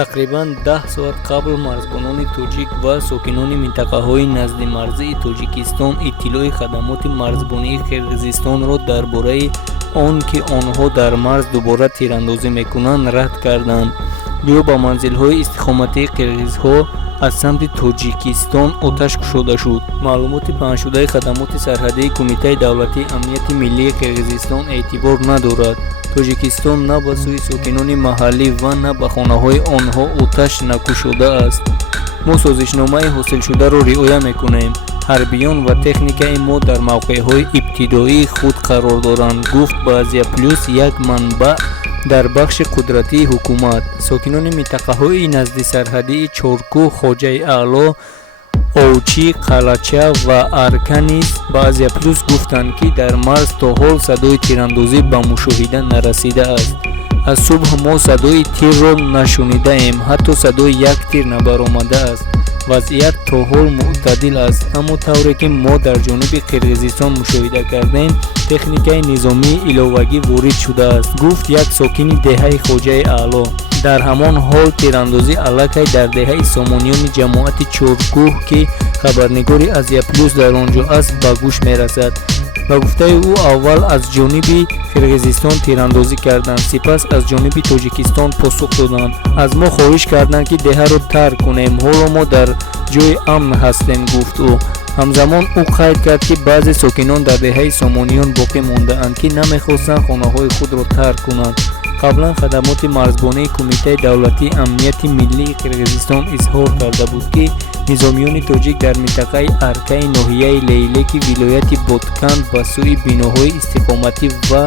тақрибан 10 соат қабл марзбонони тоҷик ва сокинони минтақаҳои назди марзии Тоҷикистон иттилои хадамоти марзбонии Қирғизистонро дар бораи он ки онҳо дар марз дубора тирандозӣ мекунанд рад карданд. Гӯё ба манзилҳои истиқоматии қирғизҳо аз самти Тоҷикистон оташ кушода шуд. маълумоти паҳншудаи хадамоти сарҳадии Кумитаи давлатии амнияти миллии Қирғизистон эътибор надорад. Тоҷикистон на ба сӯи сокинони маҳаллӣ ва на ба хонаҳои онҳо оташ накушодааст. мо созишномаи ҳосилшударо риоя мекунем. ҳарбиён ва техникаи мо дар мавқеъҳои ибтидоии худ қарор доранд, гуфт Баъзия плюс як манбаъ дар бахши қудратии ҳукумат. сокинони минтақаҳои наздисарҳадии Чоркӯҳ, Хоҷаи Аъло, Овчӣ, Қалача ва Арка низ Баъзия плюс гуфтанд ки дар марз то ҳол садои тирандозӣ ба мушоҳида нарасидааст. аз субҳ мо садои тирро нашунидаем, ҳатто садои як тир набаромадааст. вазъият то ҳол мӯътадил аст, аммо тавре ки мо дар ҷониби Қирғизистон мушоҳида кардем, техникаи низомии иловагӣ ворид шудааст, гуфт як сокини деҳаи Хоҷаи Аъло. дар ҳамон ҳол тирандозӣ аллакай дар деҳаи Сомониёни ҷамоати Чоркӯҳ ки хабарнигори Азия плюс дар он ҷо аст ба гӯш мерасад. ба гуфтаи ӯ аввал аз ҷониби Қирғизистон тирандозӣ карданд, сипас аз ҷониби Тоҷикистон посух доданд. аз мо хоҳиш карданд ки деҳаро тарк кунем, ҳоло мо дар ҷои амн ҳастем, гуфт ӯ. ҳамзамон ӯ қайд кард ки баъзе сокинон дар деҳаи Сомониён боқӣ мондаанд ки намехостанд хонаҳои худро тарк кунанд. қаблан хадамоти марзбонии Кумитаи давлатии амнияти миллии Қирғизистон изҳор карда буд ки низомиёни тоҷик дар минтақаи Аркаи ноҳияи Лейлеки вилояти Ботканд ба сӯи биноҳои истиқоматӣ ва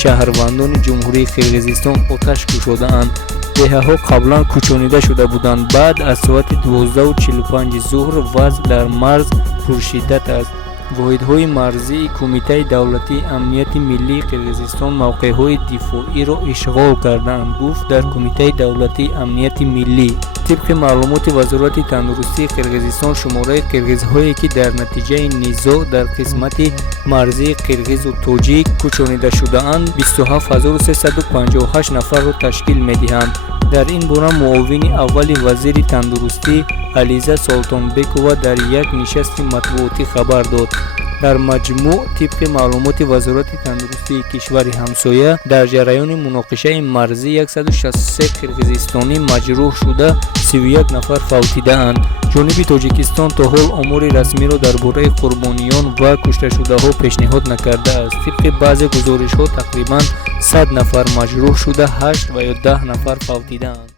шаҳрвандони ҷумҳурии Қирғизистон оташ кушодаанд. деҳаҳо қаблан кӯчонида шуда буданд. баъд аз соати 12:45 зуҳр вазъ дар марз пуршиддат аст. воҳидҳои марзии Кумитаи давлатии амнияти миллии Қирғизистон мавқеъҳои дифоиро ишғол кардаанд, гуфт дар Кумитаи давлатии амнияти миллӣ. тибқи маълумоти Вазорати тандурустии Қирғизистон, шумораи қирғизҳое ки дар натиҷаи низоъ дар қисмати марзии қирғизу тоҷик кӯчонида шудаанд 27358 нафарро ташкил медиҳанд. дар ин бора муовини аввали вазири тандурустӣ Ализа Солтонбекова дар як нишасти матбуотӣ хабар дод. дар маҷмӯъ тибқи маълумоти Вазорати тандурустии кишвари ҳамсоя дар ҷараёни муноқишаи марзӣ 163 қирғизистонӣ маҷрӯҳ шуда 31 нафар фавтидаанд. ҷониби Тоҷикистон то ҳол омори расмиро дар бораи қурбониён ва кушташудаҳо пешниҳод накардааст. тибқи баъзе гузоришҳо тақрибан 100 нафар маҷрӯҳ шуда 8 ва ё 10 нафар фавтидаанд.